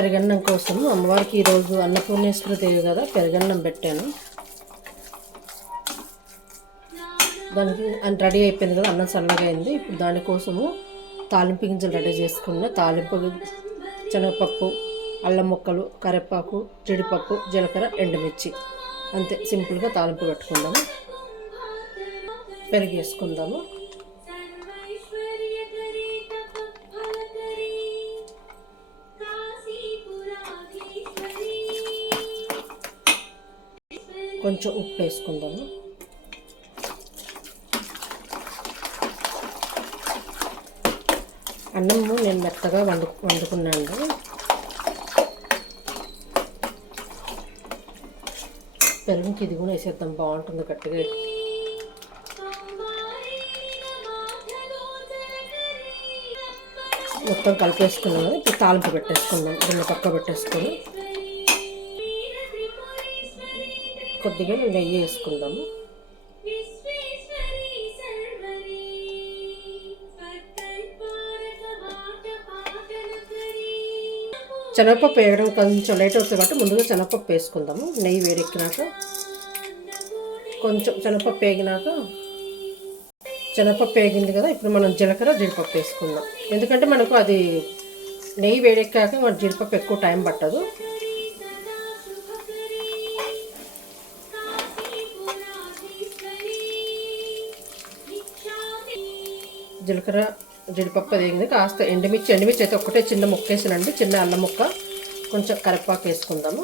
పెరుగన్నం కోసం అమ్మవారికి ఈరోజు అన్నపూర్ణేశ్వరి దేవి కదా, పెరుగన్నం పెట్టాను. దానికి రెడీ అయిపోయింది కదా, అన్నం చల్లగా అయింది. ఇప్పుడు దానికోసము తాలింపు గింజలు రెడీ చేసుకున్న తాలింపు శనగపప్పు, అల్లం ముక్కలు, కరివేపాకు, జీడిపప్పు, జీలకర్ర, ఎండుమిర్చి, అంతే సింపుల్గా తాలింపు పెట్టుకుందాము. పెరుగు వేసుకుందాము. కొంచెం ఉప్పు వేసుకుందాము. అన్నము నేను మెత్తగా వండుకున్నాను. పెరుగుకి ఇది కూడా వేసేద్దాం, బాగుంటుంది గట్టిగా. మొత్తం కలిపేసుకున్నాం కదా, ఇప్పుడు తాలింపు పెట్టేసుకుందాం. దీన్ని పక్క పెట్టేసుకొని కొద్దిగా నెయ్యి వేసుకుందాము. శనగపప్పు వేయడం కొంచెం లేట్ అవుతుంది కాబట్టి ముందుగా శనగపప్పు వేసుకుందాము. నెయ్యి వేడెక్కినాక కొంచెం శనగపప్పు వేగినాక, శనగపప్పు వేగింది కదా, ఇప్పుడు మనం జీలకర్ర, జీడిపప్పు వేసుకుందాం. ఎందుకంటే మనకు అది నెయ్యి వేడెక్కాక మన జీడిపప్పు ఎక్కువ టైం పట్టదు. జీలకర్ర, జీడిపప్పు వేగింది. కాస్త ఎండుమిర్చి అయితే ఒకటే చిన్న ముక్క వేసానండి, చిన్న అల్లం ముక్క, కొంచెం కరివేపాకు వేసుకుందాము.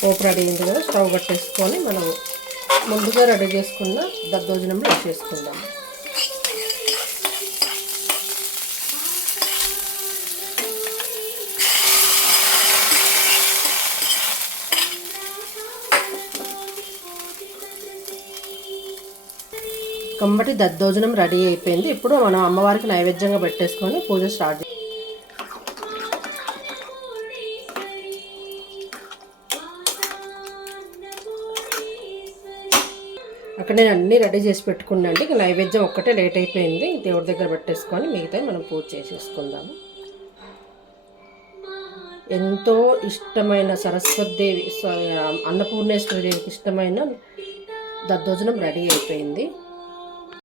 పోపు రెడీ అయింది కదా, స్టవ్ కట్టేసుకొని మనం ముందుగా రెడీ చేసుకున్న దద్దోజనంలో వేసేసుకుందాము. కమ్మటి దద్దోజనం రెడీ అయిపోయింది. ఇప్పుడు మనం అమ్మవారికి నైవేద్యంగా పెట్టేసుకొని పూజ స్టార్ట్ చేయాలి. అక్కడ నేను అన్నీ రెడీ చేసి పెట్టుకున్నాండి. ఇక నైవేద్యం ఒక్కటే లేట్ అయిపోయింది, దేవుడి దగ్గర పెట్టేసుకొని మిగతా మనం పూజ చేసేసుకుందాము. ఎంతో ఇష్టమైన సరస్వతీదేవి, అన్నపూర్ణేశ్వరి దేవికి ఇష్టమైన దద్దోజనం రెడీ అయిపోయింది.